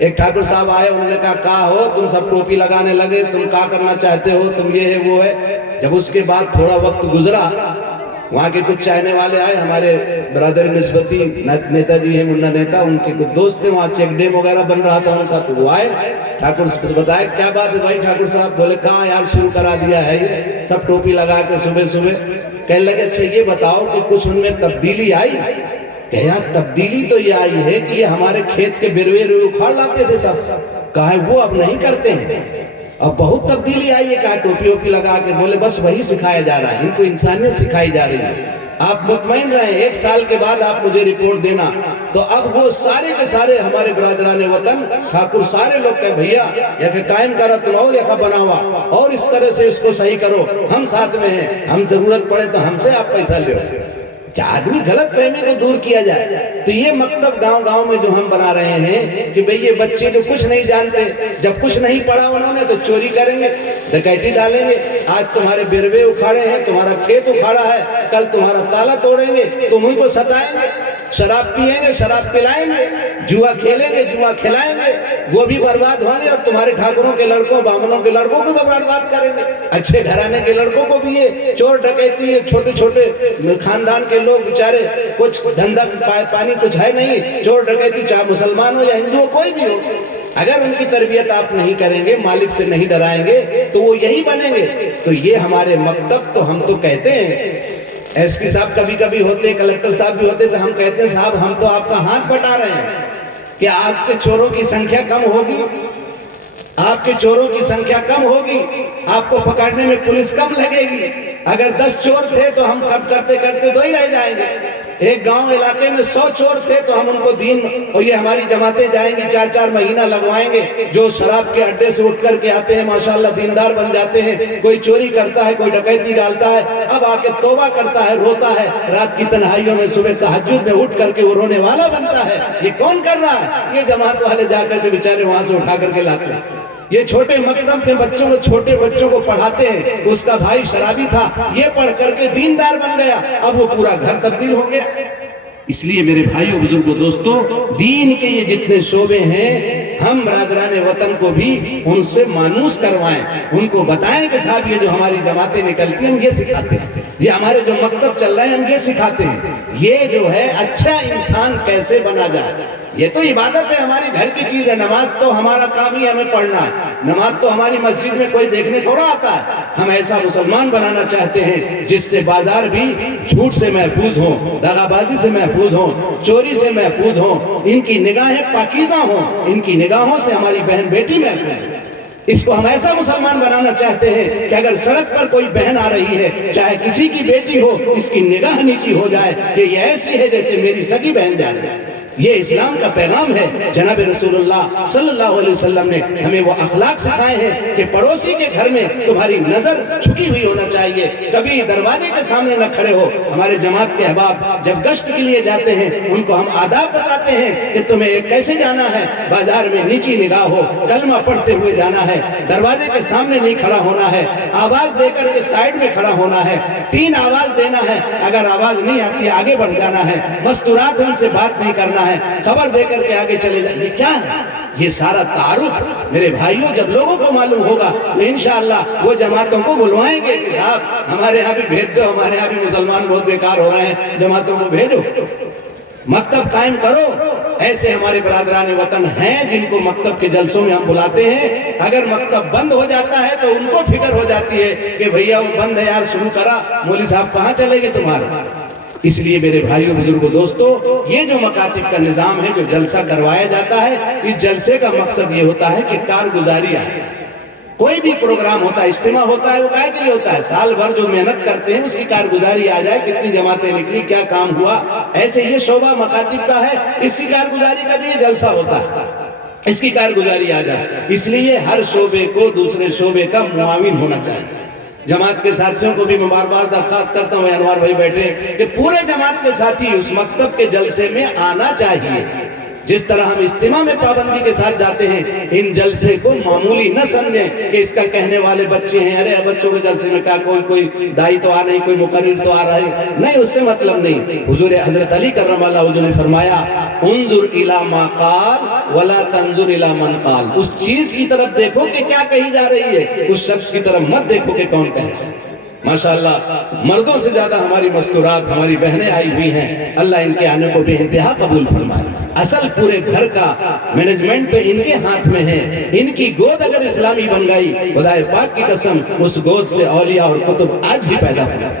ایک ٹھاکر صاحب آئے, انہوں نے کہا ہو تم سب ٹوپی لگانے لگے, تم کیا کرنا چاہتے ہو, تم یہ ہے وہ ہے. جب اس کے بعد تھوڑا وقت گزرا, وہاں کے کچھ چاہنے والے آئے, ہمارے برادر نسبتی نیتا جی ہیں منا نیتا, ان کے کچھ دوست تھے, وہاں چیک ڈیم وغیرہ بن رہا تھا ان کا, تو وہ آئے. ٹھاکر سے بتایا کیا بات ہے بھائی ٹھاکر صاحب؟ بولے کہاں یار شروع کرا دیا ہے یہ سب ٹوپی لگا کے صبح صبح. کہنے لگے اچھا یہ بتاؤ کہ کچھ ان میں تبدیلی آئی؟ کہ یار تبدیلی تو یہ آئی ہے کہ یہ ہمارے کھیت کے بروے اکھاڑ لاتے تھے سب, کہا وہ اب نہیں کرتے ہیں, اب بہت تبدیلی آئی ہے. کہا ٹوپی ووپی لگا کے. بولے بس وہی سکھایا جا رہا ہے, ان کو انسانیت سکھائی جا رہی ہے. آپ مطمئن رہیں, 1 سال کے بعد آپ مجھے رپورٹ دینا. تو اب وہ سارے کے سارے ہمارے برادران وطن ٹھاکر سارے لوگ کہے بھیا یہ قائم کرا تم اور یہ بناوا اور اس طرح سے اس کو صحیح کرو, ہم ساتھ میں ہیں, ہم ضرورت پڑے تو ہم سے آپ پیسہ لے. کہ آدمی غلط فہمی کو دور کیا جائے. تو یہ مکتب گاؤں گاؤں میں جو ہم بنا رہے ہیں کہ بھئی یہ بچے جو کچھ نہیں جانتے, جب کچھ نہیں پڑھا انہوں نے تو چوری کریں گے, ڈکیتی ڈالیں گے. آج تمہارے بیروے اکھاڑے ہیں, تمہارا کھیت اکھاڑا ہے, کل تمہارا تالا توڑیں گے, تم ان کو ستائیں گے, شراب پئیں گے, شراب پلائیں گے, جوا کھیلیں گے, جوا کھلائیں گے, وہ بھی برباد ہوں گے, اور تمہارے ٹھاکروں کے لڑکوں بامنوں کے لڑکوں کو بھی برباد کریں گے. اچھے گھرانے کے لڑکوں کو بھی یہ چور ڈکیتی, چھوٹے چھوٹے خاندان کے لوگ بیچارے کچھ دھندہ پانی کچھ ہے نہیں, چور ڈکیتی چاہے مسلمان ہو یا ہندو ہو کوئی بھی ہو, اگر ان کی تربیت آپ نہیں کریں گے, مالک سے نہیں ڈرائیں گے تو وہ یہی بنیں گے. تو یہ ہمارے مکتب, تو ہم تو کہتے ہیں, ایس پی صاحب کبھی کبھی ہوتے, کلکٹر صاحب بھی ہوتے, تو ہم کہتے ہیں صاحب ہم تو آپ کا ہاتھ بٹا رہے ہیں کہ آپ کے چوروں کی سنکھیا کم ہوگی, آپ کے چوروں کی سنکھیا کم ہوگی, آپ کو پکڑنے میں پولیس کم لگے گی. اگر 10 چور تھے تو ہم کب کرتے کرتے 2 ہی رہ جائیں گے. ایک گاؤں علاقے میں 100 چور تھے تو ہم ان کو دین, اور یہ ہماری جماعتیں جائیں گی 4-4 مہینہ لگوائیں گے. جو شراب کے اڈے سے اٹھ کر کے آتے ہیں ماشاءاللہ دیندار بن جاتے ہیں, کوئی چوری کرتا ہے, کوئی ڈکیتی ڈالتا ہے, اب آ کے توبہ کرتا ہے, روتا ہے, رات کی تنہائیوں میں صبح تہجد میں اٹھ کر کے وہ رونے والا بنتا ہے. یہ کون کر رہا ہے؟ یہ جماعت والے جا کر کے بیچارے وہاں سے اٹھا کر کے لاتے ہیں. یہ چھوٹے مکتب میں بچوں کو, چھوٹے بچوں کو پڑھاتے ہیں, اس کا بھائی شرابی تھا, یہ پڑھ کر کے دیندار بن گیا, اب وہ پورا گھر تبدیل ہو گیا. اس لیے میرے بھائیوں بزرگوں دوستوں, دین کے یہ جتنے شعبے ہیں ہم برادران وطن کو بھی ان سے مانوس کروائیں, ان کو بتائیں کہ صاحب یہ جو ہماری جماعتیں نکلتی ہیں ہم یہ سکھاتے ہیں, یہ ہمارے جو مکتب چل رہے ہیں ہم یہ سکھاتے ہیں. یہ جو ہے اچھا انسان کیسے بنا جائے, یہ تو عبادت ہے, ہماری گھر کی چیز ہے. نماز تو ہمارا کام ہی ہمیں پڑھنا ہے, نماز تو ہماری مسجد میں کوئی دیکھنے تھوڑا آتا ہے. ہم ایسا مسلمان بنانا چاہتے ہیں جس سے بازار بھی جھوٹ سے محفوظ ہوں, دغا بازی سے محفوظ ہوں, چوری سے محفوظ ہوں, ان کی نگاہیں پاکیزہ ہوں, ان کی نگاہوں سے ہماری بہن بیٹی محفوظ ہے. اس کو ہم ایسا مسلمان بنانا چاہتے ہیں کہ اگر سڑک پر کوئی بہن آ رہی ہے, چاہے کسی کی بیٹی ہو, اس کی نگاہ نیچی ہو جائے کہ یہ ایسی ہے جیسے میری سگی بہن جا رہی ہے. یہ اسلام کا پیغام ہے. جناب رسول اللہ صلی اللہ علیہ وسلم نے ہمیں وہ اخلاق سکھائے ہیں کہ پڑوسی کے گھر میں تمہاری نظر جھکی ہوئی ہونا چاہیے, کبھی دروازے کے سامنے نہ کھڑے ہو. ہمارے جماعت کے احباب جب گشت کے لیے جاتے ہیں ان کو ہم آداب بتاتے ہیں کہ تمہیں کیسے جانا ہے. بازار میں نیچی نگاہ ہو, کلمہ پڑھتے ہوئے جانا ہے, دروازے کے سامنے نہیں کھڑا ہونا ہے, آواز دے کر کے سائیڈ میں کھڑا ہونا ہے, 3 آواز دینا ہے, اگر آواز نہیں آتی آگے بڑھ جانا ہے, مستورات ان سے بات نہیں کرنا ہے, خبر دے کر کے آگے چلے جائیں. یہ کیا ہے؟ یہ سارا تعارف میرے بھائیوں جب لوگوں کو معلوم ہوگا تو انشاءاللہ وہ جماعتوں کو بلوائیں گے کہ صاحب ہمارے یہاں بھی بھیج دو, ہمارے یہاں بھی مسلمان بہت بیکار ہو رہے ہیں, جماعتوں کو بھیجو, مکتب قائم کرو. ایسے ہمارے برادران وطن ہیں جن کو مکتب کے جلسوں میں ہم بلاتے ہیں. اگر مکتب بند ہو جاتا ہے تو ان کو فکر ہو جاتی ہے کہ بھئیہ وہ بند ہے یار, شروع کرا, مولوی صاحب کہاں چلے گے تمہارے. اس لیے میرے بھائیوں بزرگوں دوستوں, یہ جو مکاتب کا نظام ہے, جو جلسہ کروایا جاتا ہے, اس جلسے کا مقصد یہ ہوتا ہے کہ کارگزاری آئے. کوئی بھی پروگرام ہوتا ہے, اجتماع ہوتا ہے, وہ کائے کے لیے ہوتا ہے؟ سال بھر جو محنت کرتے ہیں اس کی کارگزاری آ جائے, کتنی جماعتیں نکلی, کیا کام ہوا. ایسے یہ شعبہ مکاتب کا ہے, اس کی کارگزاری کا بھی یہ جلسہ ہوتا ہے, اس کی کارگزاری آ جائے. اس لیے ہر شعبے کو دوسرے شعبے کا معاون ہونا چاہیے. جماعت کے ساتھیوں کو بھی میں بار بار درخواست کرتا ہوں, انوار بھائی بیٹھے, کہ پورے جماعت کے ساتھی اس مکتب کے جلسے میں آنا چاہیے. جس طرح ہم اجتماع میں پابندی کے ساتھ جاتے ہیں, ان جلسے کو معمولی نہ سمجھیں کہ اس کا کہنے والے بچے ہیں, ارے بچوں کے جلسے میں کیا کوئی دائی تو آ نہیں, کوئی مقرر تو آ رہا ہے. نہیں, اس سے مطلب نہیں. حضور حضرت علی کرم اللہ وجہ نے فرمایا, انظر الی ما قال ولا تنظر الی من قال، اس چیز کی طرف دیکھو کہ کیا کہی جا رہی ہے، اس شخص کی طرف مت دیکھو کہ کون کہہ رہا ہے۔ ماشاءاللہ مردوں سے زیادہ ہماری مستورات ہماری بہنیں آئی ہوئی ہیں، اللہ ان کے آنے کو بے انتہا قبول فرمائے۔ اصل پورے گھر کا مینجمنٹ تو ان کے ہاتھ میں ہے، ان کی گود اگر اسلامی بن گئی، خدا پاک کی قسم اس گود سے اولیاء اور کتب آج بھی پیدا ہوں گے،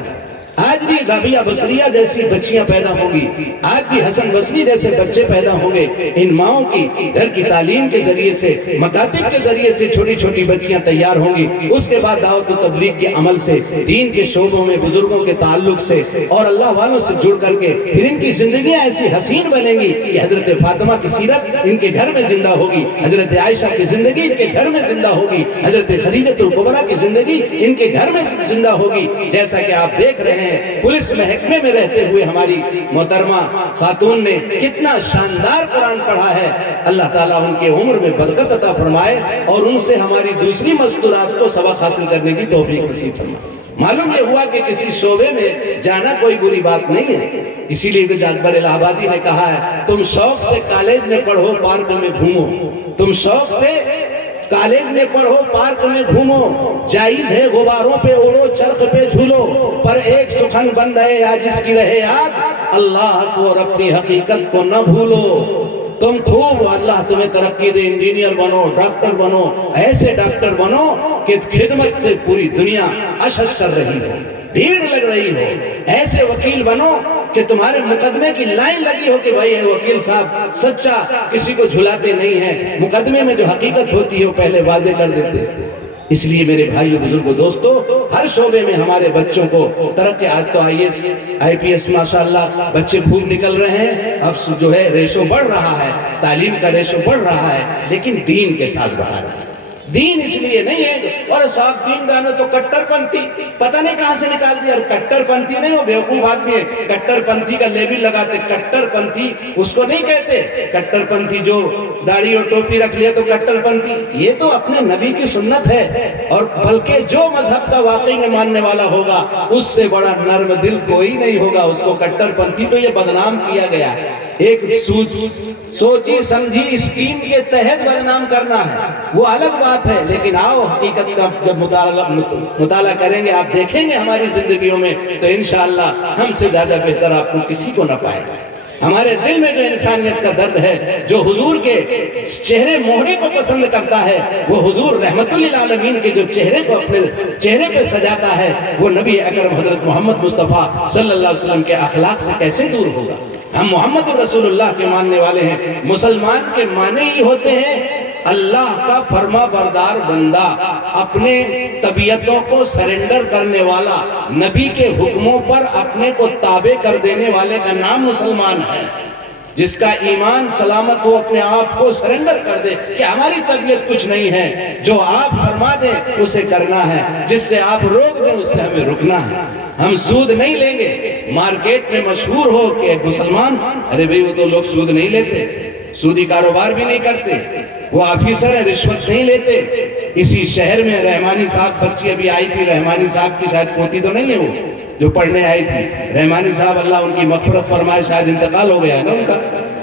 آج بھی رابعہ بصریہ جیسی بچیاں پیدا ہوں گی، آج بھی حسن بصری جیسے بچے پیدا ہوں گے۔ ان ماؤں کی گھر کی تعلیم کے ذریعے سے، مکاتب کے ذریعے سے چھوٹی چھوٹی بچیاں تیار ہوں گی، اس کے بعد دعوت و تبلیغ کے عمل سے، دین کے شعبوں میں بزرگوں کے تعلق سے اور اللہ والوں سے جڑ کر کے پھر ان کی زندگیاں ایسی حسین بنیں گی کہ حضرت فاطمہ کی سیرت ان کے گھر میں زندہ ہوگی، حضرت عائشہ کی زندگی ان کے گھر میں زندہ ہوگی، حضرت خدیجہ الکبریٰ کی زندگی ان کے گھر میں زندہ ہوگی۔ جیسا کہ آپ دیکھ رہے ہیں پولیس محکمے میں رہتے ہوئے ہماری محترمہ خاتون نے کتنا شاندار قرآن پڑھا ہے، اللہ تعالیٰ ان کے عمر میں برکت عطا فرمائے اور ان سے ہماری دوسری مستورات کو سبق حاصل کرنے کی توفیق نصیب فرمائے۔ معلوم یہ ہوا کہ کسی شعبے میں جانا کوئی بری بات نہیں ہے، اسی لیے کہ اکبر الہ آبادی نے کہا ہے تم شوق سے کالج میں پڑھو پارک میں گھومو، تم شوق سے کالج میں پڑھو پارک میں گھومو، جائز ہے غباروں پہ اڑو چرخ پہ جھولو، پر ایک سخن بند ہے عاجز کی رہے یاد، اللہ کو اور اپنی حقیقت کو نہ بھولو۔ تم خوب اللہ تمہیں ترقی دے، انجینئر بنو، ڈاکٹر بنو، ایسے ڈاکٹر بنو کہ خدمت سے پوری دنیا اشش کر رہی ہو، بھیڑ لگ رہی ہو، ایسے وکیل بنو کہ تمہارے مقدمے کی لائن لگی ہو کہ بھائی ہے وکیل صاحب سچا، کسی کو جھلاتے نہیں ہیں، مقدمے میں جو حقیقت ہوتی ہے وہ پہلے واضح کر دیتے۔ اس لیے میرے بھائیو بزرگو دوستو، ہر شعبے میں ہمارے بچوں کو ترقی، آج تو آئی پی ایس ماشاءاللہ بچے خوب نکل رہے ہیں، اب جو ہے ریشو بڑھ رہا ہے، تعلیم کا ریشو بڑھ رہا ہے، لیکن دین کے ساتھ بڑھا رہا ہے۔ دین اس لیے نہیں ہے اور صاحب دین دانو تو کٹر پنتھی، پتہ نہیں کہاں سے نکال دیا، اور کٹر پنتھی نہیں، وہ بیوقوف آدمی ہے، کٹر پنتھی کا لیبل لگاتے، کٹر پنتھی اس کو نہیں کہتے، کٹر پنتھی جو داڑھی اور ٹوپی رکھ لیا تو کٹر پنتھی، یہ تو اپنے نبی کی سنت ہے، اور بلکہ جو مذہب کا واقعی میں ماننے والا ہوگا اس سے بڑا نرم دل کوئی نہیں ہوگا، اس کو کٹر پنتھی تو یہ بدنام کیا گیا ہے۔ ایک سوچی سمجھی اسکیم کے تحت بدنام کرنا ہے وہ الگ بات ہے، لیکن آؤ حقیقت کا جب مطالعہ کریں گے آپ دیکھیں گے ہماری زندگیوں میں تو انشاءاللہ ہم سے زیادہ بہتر آپ کو کسی کو نہ پائے گا۔ ہمارے دل میں جو انسانیت کا درد ہے، جو حضور کے چہرے موہرے کو پسند کرتا ہے، وہ حضور رحمت للعالمین کے جو چہرے کو اپنے چہرے پہ سجاتا ہے، وہ نبی اکرم حضرت محمد مصطفیٰ صلی اللہ علیہ وسلم کے اخلاق سے کیسے دور ہوگا؟ ہم محمد رسول اللہ کے ماننے والے ہیں، مسلمان کے معنی ہی ہوتے ہیں اللہ کا فرما بردار بندہ، اپنے طبیعتوں کو سرنڈر کرنے والا، نبی کے حکموں پر اپنے کو تابع کر دینے والے کا نام مسلمان ہے۔ جس کا ایمان سلامت ہو اپنے آپ کو سرنڈر کر دے کہ ہماری طبیعت کچھ نہیں ہے، جو آپ فرما دیں اسے کرنا ہے، جس سے آپ روک دیں اس سے ہمیں رکنا ہے۔ ہم سود نہیں لیں گے۔ مارکیٹ میں مشہور ہو کہ مسلمان، ارے بھئی وہ تو لوگ سود نہیں لیتے، سودی کاروبار بھی نہیں کرتے، وہ آفیسر ہیں، رشوت نہیں لیتے۔ اسی شہر میں رحمانی صاحب بچی ابھی آئی تھی، رحمانی صاحب کی شاید پوتی تو نہیں ہے وہ جو پڑھنے آئی تھی، رحمانی صاحب اللہ ان کی مغفرت فرمائے، شاید انتقال ہو گیا ہے نا ان کا،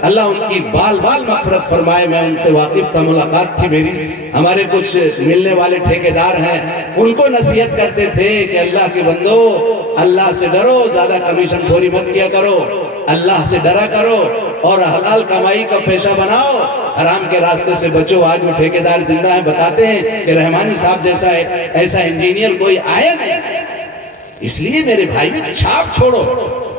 اللہ ان کی بال بال مغفرت فرمائے۔ میں ان سے واقف تھا، ملاقات تھی میری، ہمارے کچھ ملنے والے ٹھیکیدار ہیں، ان کو نصیحت کرتے تھے کہ اللہ کے بندو اللہ سے ڈرو، زیادہ کمیشن خوری مت کیا کرو، اللہ سے ڈرا کرو اور حلال کمائی کا پیشہ بناؤ، حرام کے راستے سے بچو۔ آج وہ ٹھیکیدار زندہ ہیں، بتاتے ہیں کہ رحمانی صاحب جیسا ایسا انجینئر کوئی آیا نہیں۔ اس لیے میرے بھائیو چھاپ چھوڑو،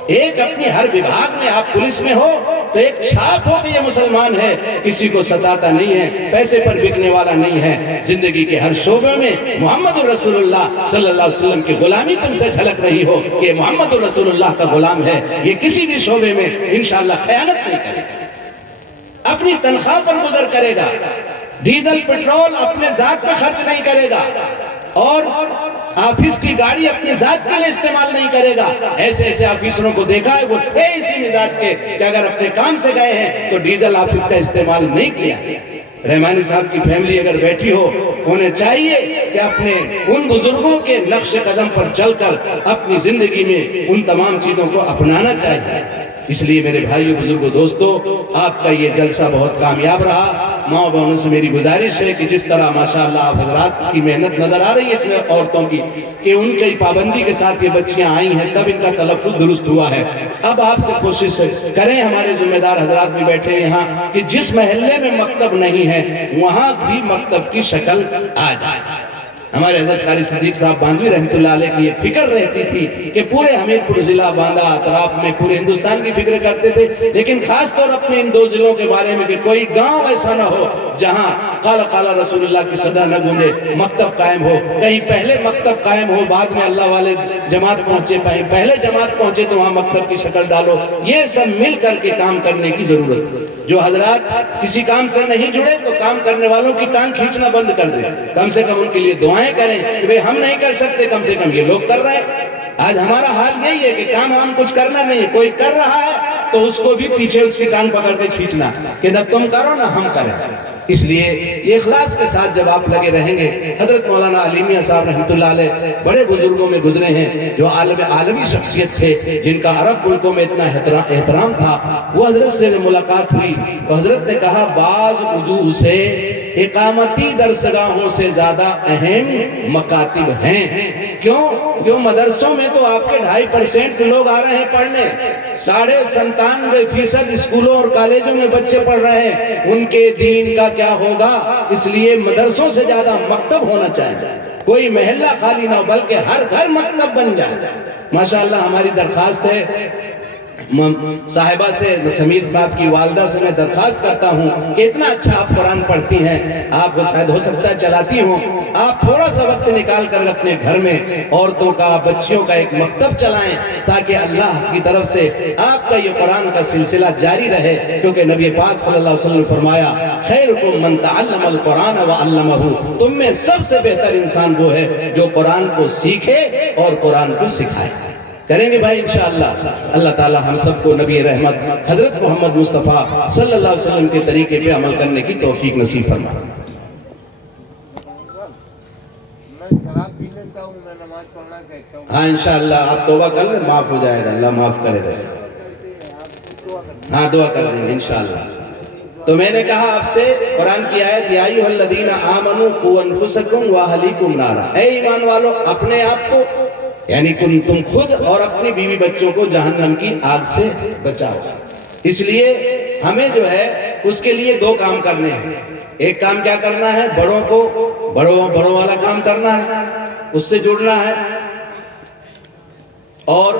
ایک اپنی ہر وبھاگ میں، آپ پولیس میں ہو تو ایک چھاپ ہو کہ یہ مسلمان ہے، کسی کو ستاتا نہیں ہے، پیسے پر بکنے والا نہیں ہے، زندگی کے ہر شعبے میں محمد رسول اللہ صلی اللہ علیہ وسلم کی غلامی تم سے جھلک رہی ہو کہ محمد رسول اللہ کا غلام ہے، یہ کسی بھی شعبے میں انشاءاللہ خیانت نہیں کرے گا، اپنی تنخواہ پر گزر کرے گا، ڈیزل پٹرول اپنے ذات پہ خرچ نہیں کرے گا، اور آفس کی گاڑی اپنی ذات کے لیے استعمال نہیں کرے گا۔ ایسے ایسے آفیسروں کو دیکھا ہے، وہ تھے اسی مزاج کے کہ اگر اپنے کام سے گئے ہیں تو ڈیزل آفس کا استعمال نہیں کیا۔ رحمانی صاحب کی فیملی اگر بیٹھی ہو، انہیں چاہیے کہ اپنے ان بزرگوں کے نقش قدم پر چل کر اپنی زندگی میں ان تمام چیزوں کو اپنانا چاہیے۔ اس لیے میرے بھائیو بزرگوں دوستو، آپ کا یہ جلسہ بہت کامیاب رہا۔ ماں بہنوں سے میری گزارش ہے کہ جس طرح ماشاءاللہ آپ حضرات کی محنت نظر آ رہی ہے اس میں عورتوں کی، کہ ان کی پابندی کے ساتھ یہ بچیاں آئی ہیں تب ان کا تلفظ درست ہوا ہے۔ اب آپ سے کوشش کریں، ہمارے ذمہ دار حضرات بھی بیٹھے ہیں یہاں، کہ جس محلے میں مکتب نہیں ہے وہاں بھی مکتب کی شکل آ جائے۔ ہمارے حضرت قاری صدیق صاحب باندھوی رحمت اللہ علیہ کی یہ فکر رہتی تھی کہ پورے حمیرپور ضلع باندھا اطراف میں پورے ہندوستان کی فکر کرتے تھے، لیکن خاص طور اپنے ان 2 ضلعوں کے بارے میں کہ کوئی گاؤں ایسا نہ ہو جہاں قال قال رسول اللہ کی صدا نہ گونجے، مکتب قائم ہو۔ کہیں پہلے مکتب قائم ہو، بعد میں اللہ والے جماعت پہنچے پائیں، پہلے جماعت پہنچے تو وہاں مکتب کی شکل ڈالو۔ یہ سب مل کر کے کام کرنے کی ضرورت ہے۔ جو حضرات کسی کام سے نہیں جڑے تو کام کرنے والوں کی ٹانگ کھینچنا بند کر دیں، کم سے کم ان کے لیے دعائیں کریں کہ بھئی ہم نہیں کر سکتے، کم سے کم یہ لوگ کر رہے ہیں۔ آج ہمارا حال یہی ہے کہ کام ہم کچھ کرنا نہیں ہے، کوئی کر رہا ہے تو اس کو بھی پیچھے اس کی ٹانگ پکڑ کے کھینچنا کہ نہ تم کرو نہ ہم کریں۔ اس لیے یہ اخلاص کے ساتھ جب آپ لگے رہیں گے، حضرت مولانا علی میاں صاحب رحمت اللہ علیہ بڑے بزرگوں میں گزرے ہیں جو عالمی شخصیت تھے، جن کا عرب ملکوں میں اتنا احترام تھا۔ وہ حضرت سے ملاقات ہوئی تو حضرت نے کہا بعض وجوہ سے اقامتی درسگاہوں سے زیادہ اہم مکاتب ہیں۔ کیوں مدرسوں میں تو آپ کے 2.5% لوگ آ رہے ہیں پڑھنے، 97.5% اسکولوں اور کالجوں میں بچے پڑھ رہے ہیں، ان کے دین کا کیا ہوگا؟ اس لیے مدرسوں سے زیادہ مکتب ہونا چاہیے، کوئی محلہ خالی نہ ہو بلکہ ہر گھر مکتب بن جائے۔ ماشاءاللہ ہماری درخواست ہے صاحبہ سے، سمیر صاحب کی والدہ سے میں درخواست کرتا ہوں کہ اتنا اچھا آپ قرآن پڑھتی ہیں، آپ کو شاید ہو سکتا ہے چلاتی ہوں، آپ تھوڑا سا وقت نکال کر اپنے گھر میں عورتوں کا بچیوں کا ایک مکتب چلائیں تاکہ اللہ کی طرف سے آپ کا یہ قرآن کا سلسلہ جاری رہے، کیونکہ نبی پاک صلی اللہ علیہ وسلم نے فرمایا خیرکم من تعلم القرآن وعلمہ، تم میں سب سے بہتر انسان وہ ہے جو قرآن کو سیکھے اور قرآن کو سکھائے۔ کریں گے بھائی انشاءاللہ۔ اللہ تعالی ہم سب کو نبی رحمت حضرت محمد مصطفیٰ صلی اللہ علیہ وسلم کے طریقے پہ عمل کرنے کی توفیق نصیب فرمائے۔ ہاں انشاءاللہ آپ توبہ کر لیں، معاف ہو جائے گا، اللہ معاف کرے گا۔ ہاں دعا کر دیں گے انشاءاللہ۔ تو میں نے کہا آپ سے قرآن کی آیت یا ایھا الذین آمنوا قوا انفسکم واہلیکم نارا، اے ایمان والو اپنے آپ کو یعنی تم خود اور اپنی بیوی بچوں کو جہنم کی آگ سے بچاؤ۔ اس لیے ہمیں جو ہے اس کے لیے 2 کام کرنے ہیں۔ ایک کام کیا کرنا ہے؟ بڑوں کو بڑوں والا کام کرنا ہے، اس سے جڑنا ہے، اور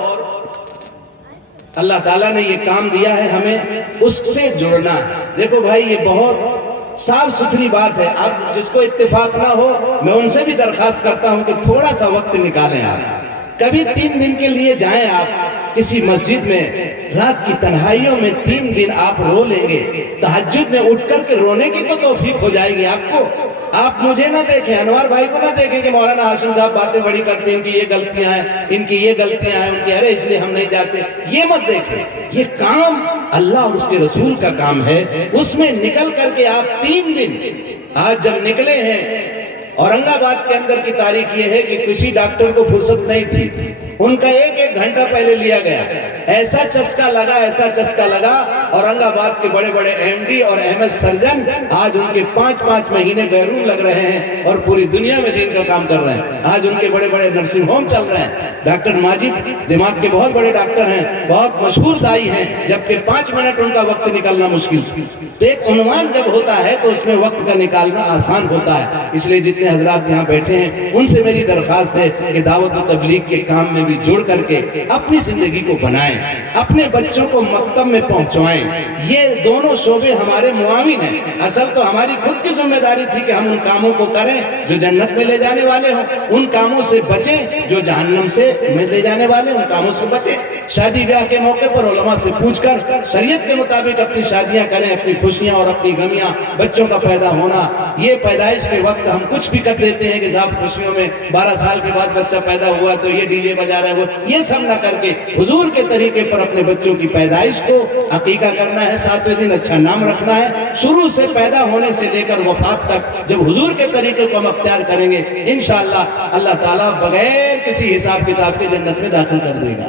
اللہ تعالیٰ نے یہ کام دیا ہے ہمیں اس سے جڑنا ہے۔ دیکھو بھائی یہ بہت صاف ستھری بات ہے، اب جس کو اتفاق نہ ہو میں ان سے بھی درخواست کرتا ہوں کہ تھوڑا سا وقت نکالیں، آپ کبھی 3 دن کے لیے جائیں، آپ کسی مسجد میں رات کی تنہائیوں میں 3 دن آپ رو لیں گے، تہجد میں اٹھ کر کے رونے کی تو توفیق ہو جائے گی آپ کو۔ آپ مجھے نہ دیکھیں، انوار بھائی کو نہ دیکھیں کہ مولانا ہاشم صاحب باتیں بڑی کرتے ہیں، ان کی یہ غلطیاں ہیں، ان کی یہ غلطیاں ہیں، ان کی ارے اس لیے ہم نہیں جاتے، یہ مت دیکھیں۔ یہ کام اللہ اور اس کے رسول کا کام ہے، اس میں نکل کر کے آپ 3 دن آج جب نکلے ہیں۔ اورنگ آباد کے اندر کی تاریخ یہ ہے کہ کسی ڈاکٹر کو فرصت نہیں تھی، ان کا 1 گھنٹہ پہلے لیا گیا، ایسا چسکا لگا، اورنگ آباد کے بڑے بڑے ایم ڈی اور ایم ایس سرجن آج ان کے 5 مہینے بیرون لگ رہے ہیں اور پوری دنیا میں دین کا کام کر رہے ہیں۔ آج ان کے بڑے بڑے نرسنگ ہوم چل رہے ہیں۔ ڈاکٹر ماجد دماغ کے بہت بڑے ڈاکٹر ہیں، بہت مشہور دائی ہیں، جبکہ 5 منٹ ان کا وقت نکالنا مشکل۔ تو ایک عنوان جب ہوتا ہے تو اس میں وقت کا نکالنا آسان ہوتا ہے۔ اس لیے جتنے حضرات یہاں بیٹھے ہیں ان سے میری درخواست ہے کہ دعوت و تبلیغ کے کام میں بھی جڑ کر کے اپنی زندگی کو بنائیں، اپنے بچوں کو مکتب میں پہنچوائیں۔ یہ دونوں شعبے ہمارے معاون ہیں۔ اصل تو ہماری خود کی ذمہ داری تھی کہ ہم ان کاموں کو کریں جو جنت میں لے جانے والے ہوں، ان کاموں سے بچیں جو جہنم سے لے جانے والے، ان کاموں سے بچیں۔ شادی بیاہ کے موقع پر علماء سے پوچھ کر شریعت کے مطابق اپنی شادیاں کریں، اپنی خوشیاں اور اپنی غمیاں، بچوں کا پیدا ہونا۔ یہ پیدائش کے وقت ہم کچھ بھی کر دیتے ہیں کہ صاحب خوشیوں میں 12 سال کے بعد بچہ پیدا ہوا تو یہ ڈی جے بجا رہے ہیں، یہ سب نہ کر کے حضور کے طریقے پر اپنے بچوں کی پیدائش کو عقیقہ کرنا ہے، 7ویں دن اچھا نام رکھنا ہے۔ شروع سے پیدا ہونے سے لے کر وفات تک جب حضور کے طریقے کو ہم اختیار کریں گے انشاءاللہ اللہ تعالیٰ بغیر کسی حساب کتاب کے جنت میں داخل کر دے گا۔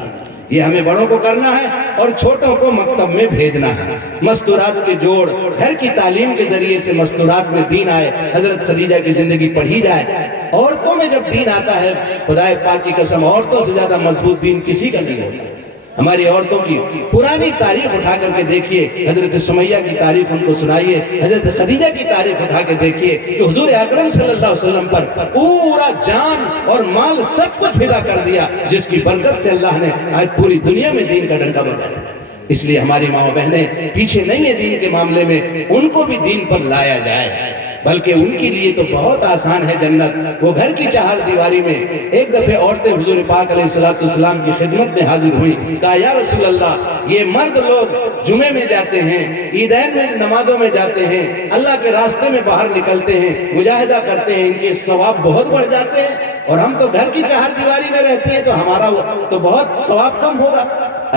یہ ہمیں بڑوں کو کرنا ہے اور چھوٹوں کو مکتب میں بھیجنا ہے۔ مستورات کے جوڑ، گھر کی تعلیم کے ذریعے سے مستورات میں دین آئے، حضرت خدیجہ کی زندگی پڑھی جائے۔ عورتوں میں جب دین آتا ہے، خدائے پاک کی قسم عورتوں سے زیادہ مضبوط دین کسی کا نہیں ہوتا۔ ہماری عورتوں کی پرانی تاریخ اٹھا کر کے دیکھیے، حضرت سمیہ کی تاریخ ان کو سنائیے، حضرت خدیجہ کی تاریخ اٹھا کے دیکھیے کہ حضور اکرم صلی اللہ علیہ وسلم پر پورا جان اور مال سب کچھ فدا کر دیا، جس کی برکت سے اللہ نے آج پوری دنیا میں دین کا ڈنکا بجایا۔ اس لیے ہماری ماں بہنیں پیچھے نہیں ہیں دین کے معاملے میں، ان کو بھی دین پر لایا جائے، بلکہ ان کے لیے تو بہت آسان ہے جنت۔ وہ گھر کی چہار دیواری میں ایک دفعہ عورتیں حضور پاک علیہ السلام کی خدمت میں حاضر ہوئیں، کہا یا رسول اللہ، یہ مرد لوگ جمعے میں جاتے ہیں، عیدین میں نمازوں میں جاتے ہیں، اللہ کے راستے میں باہر نکلتے ہیں، مجاہدہ کرتے ہیں، ان کے ثواب بہت بڑھ جاتے ہیں، اور ہم تو گھر کی چہار دیواری میں رہتی ہیں، تو ہمارا تو بہت ثواب کم ہوگا۔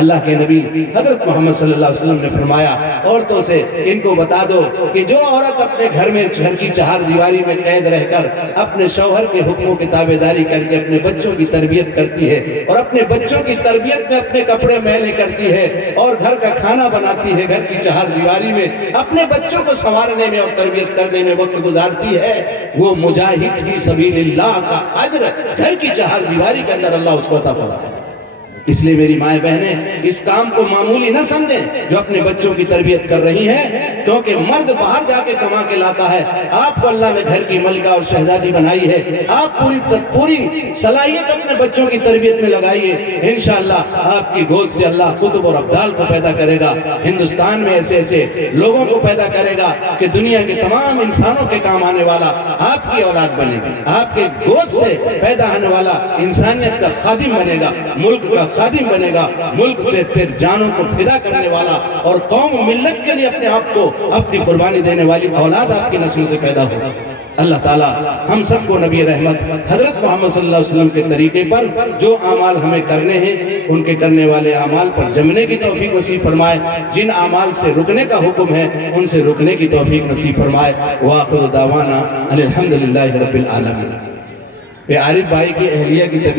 اللہ کے نبی حضرت محمد صلی اللہ علیہ وسلم نے فرمایا عورتوں سے ان کو بتا دو کہ جو عورت اپنے گھر میں گھر کی چہار دیواری میں قید رہ کر اپنے شوہر کے حکموں کی تابعداری کر کے اپنے بچوں کی تربیت کرتی ہے، اور اپنے بچوں کی تربیت میں اپنے کپڑے میلے کرتی ہے، اور گھر کا کھانا بناتی ہے، گھر کی چہار دیواری میں اپنے بچوں کو سنوارنے میں اور تربیت کرنے میں وقت گزارتی ہے، وہ مجاہد فی سبیل اللہ کا اجر گھر کی چہار دیواری کے اندر اللہ اس کو عطا فرمائے۔ اس لیے میری مائیں بہنیں اس کام کو معمولی نہ سمجھیں جو اپنے بچوں کی تربیت کر رہی ہیں، کیونکہ مرد باہر جا کے کما کے لاتا ہے، آپ کو اللہ نے گھر کی ملکہ اور شہزادی بنائی ہے، آپ پوری صلاحیت اپنے بچوں کی تربیت میں لگائیے، انشاءاللہ آپ کی گود سے اللہ قطب اور ابدال کو پیدا کرے گا، ہندوستان میں ایسے ایسے لوگوں کو پیدا کرے گا کہ دنیا کے تمام انسانوں کے کام آنے والا آپ کی اولاد بنے گی، آپ کے گود سے پیدا ہونے والا انسانیت کا خادم بنے گا، ملک کا خادم بنے گا، ملک سے پھر جانوں کو فدا کرنے والا اور قوم ملت کے لیے اپنے آپ کو اپنی قربانی دینے والی اولاد آپ کی نسلوں سے پیدا ہوگا۔ اللہ تعالی ہم سب کو نبی رحمت حضرت محمد صلی اللہ علیہ وسلم کے طریقے پر جو اعمال ہمیں کرنے ہیں ان کے کرنے والے اعمال پر جمنے کی توفیق نصیب فرمائے، جن اعمال سے رکنے کا حکم ہے ان سے رکنے کی توفیق نصیب فرمائے۔ وآخر دعوانا الحمدللہ رب العالمین۔ عارف بھائی کی اہلیہ کی طبیعت